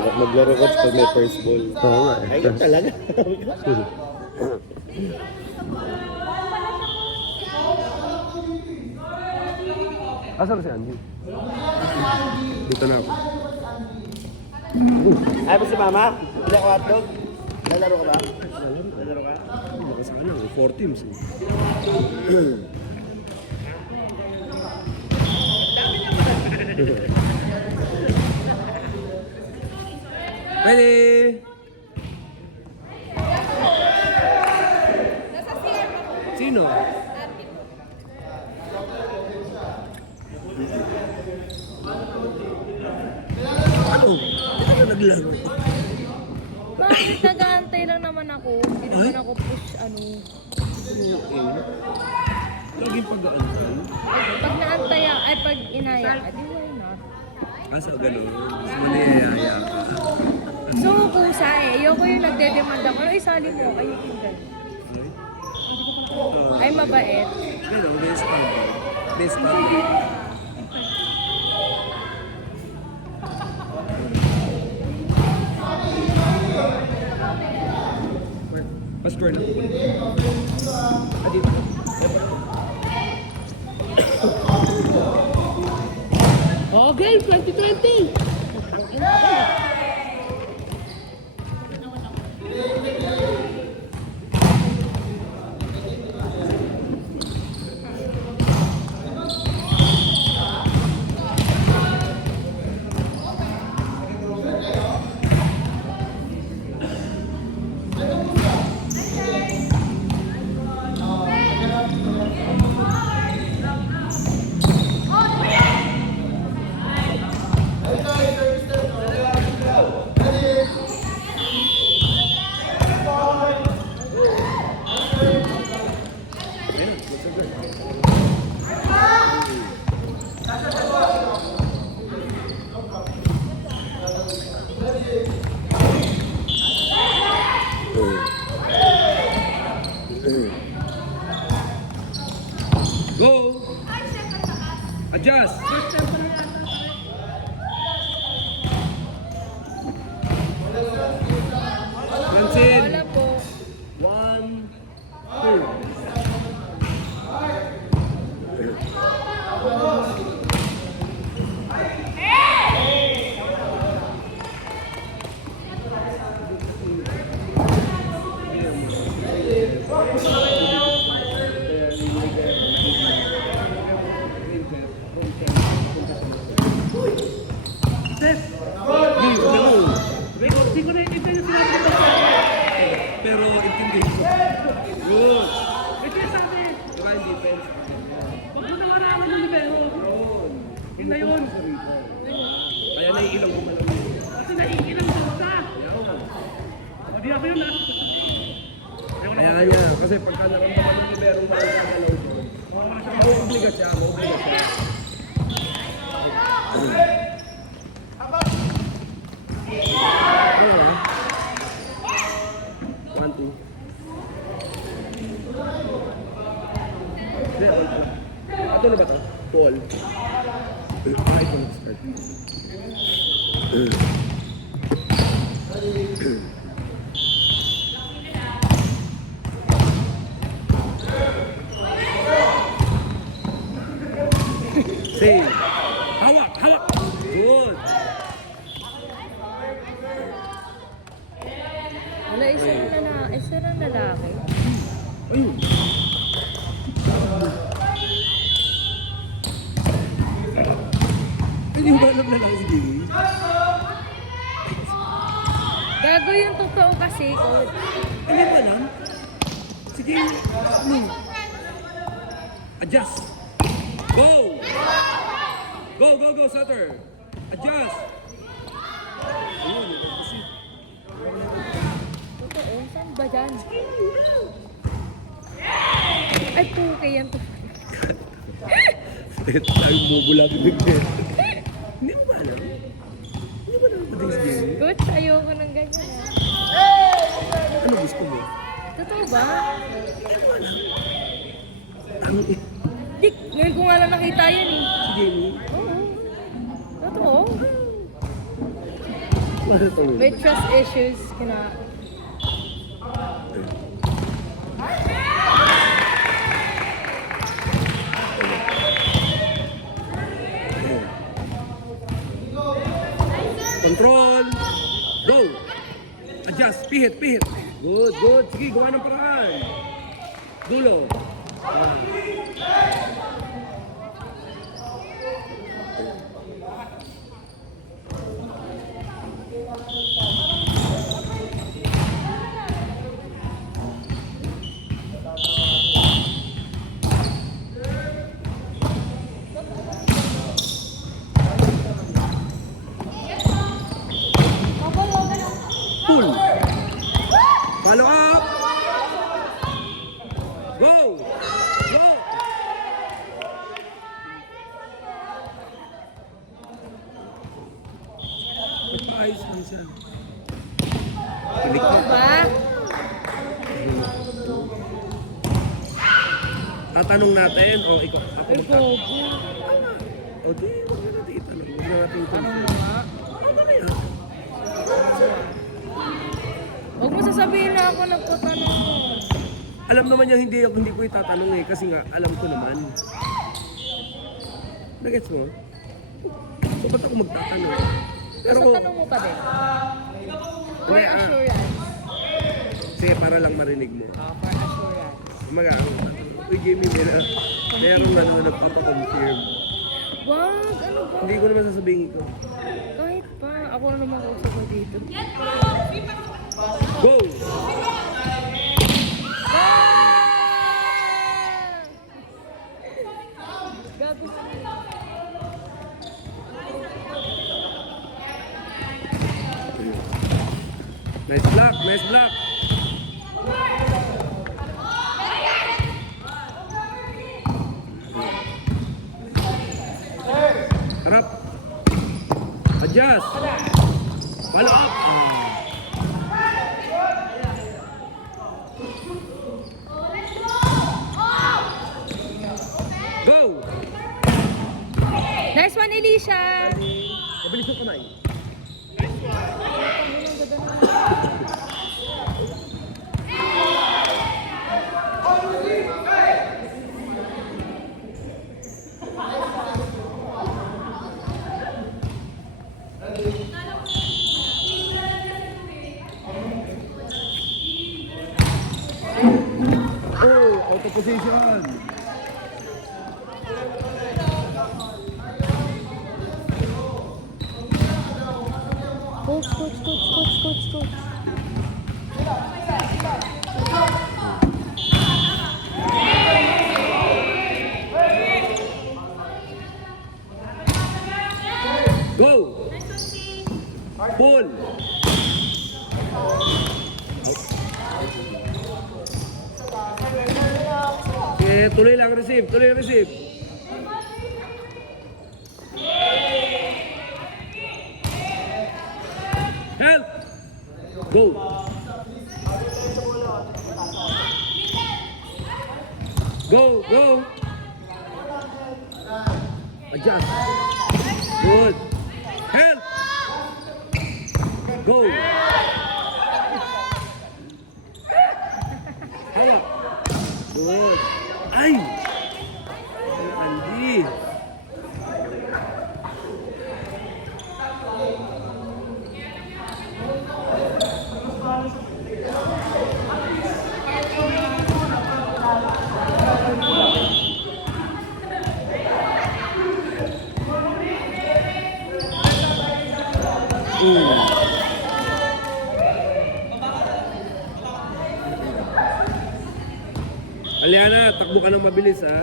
Maglaro coach pag may first ball. Oo nga eh. Ayun talaga. Asan na si Andy? Dito na ako. Ay ba si mama? Hindi ako hotdog? Lalaro ka ba? Lalaro ka? Baka sa kanya, 4 teams eh. Ready? Sino? Ano? Hindi ka naglaro. Bakit nag-aantay lang naman ako? Hindi naman ako push ano. Laging pag-aantay. Pag naantay ay pag inaya, adi why not? Asa ganun? Gusto mo niyayaya ka. So, kusa eh. Ayoko yung nagde-demand ako. Ay, sali mo. Ayoko yung ganun. Ay, mabait. Pero, best pag. Best pag. Pa-score na. Dito. Okay, 2020! Go! Adjust! Pansin! Wala po. 1, 2. Pero intindi ko. Good. Ito yung sabi, Saka yung defense. huwag mo nawarangan ng libero. Yun na yun. Kaya naiilang ko malaw. Kasi naiilang sa isa. O di ako yun ah. Kaya niya, kasi pagka naramdaman ng libero mo sa malaw ko, maobliga siya, maobliga siya. Ano ba? 1, 2. Hindi, ako pala. Ato na ba ito? Paul. Ay, ito na-start. Say, hawak, hawak. Good. Wala, isa lang lalaki. Ayun. Hindi ba alam na lang si Jimmy? Gago yung totoo kasi, coach. Hindi ba alam? Sige, ano? Adjust. Go! Go, go, go, Sutter. Adjust. Ayun, kasi. Totoo? Saan ba dyan? Ay, puke yan to. Tayo bubulag bigyan. Hindi mo ba alam? Hindi mo alam ba si Jimmy? Coach, ayoko ng ganyan ah. Ano gusto mo? Totoo ba? Ang Dik, ngayon ko nga lang nakita yan eh. si Jimmy? Oo. Totoo? Paano itong May trust issues. Kina... Control. Go. Adjust. Pihit, pihit. Good, good. Sige, gawa ng paraan. Dulo. Pull. Follow up. Go. Go. Ayos lang siya. Pilik Ito na. ba? Tatanong natin o ikaw, ako Ay, magtatanong. bobo. O di, huwag na natin itanong. Huwag na natin Anong itanong. mga? Ano na yan? Huwag mo sasabihin na ako nagtatanong. Alam naman niya hindi ko itatanong eh kasi nga alam ko naman. Nagets mo? So ba't ako magtatanong? Pero Basta kung, tanong mo pa din. For Hindi, assurance. sige para lang marinig mo. For assurance. Umaga, uy Jamie, merong na nagpapakonfirm. Wag, ano ba? Hindi ko naman sasabihin ito. Kahit pa, ako na naman kausap ko dito. Go! Gago. Nice block, nice block. Harap. Adjust. Follow up. Go! Nice one, Elisha! Mabilis yung kamay. Oh, out of position. Coach. Go! Pull! Okay, tuloy lang receive, tuloy receive. Help! Go! Go! Adjust. Good. Help! Go! Hawak. Good. Ay! Andy. Aliana, takbo ka ng mabilis, ha?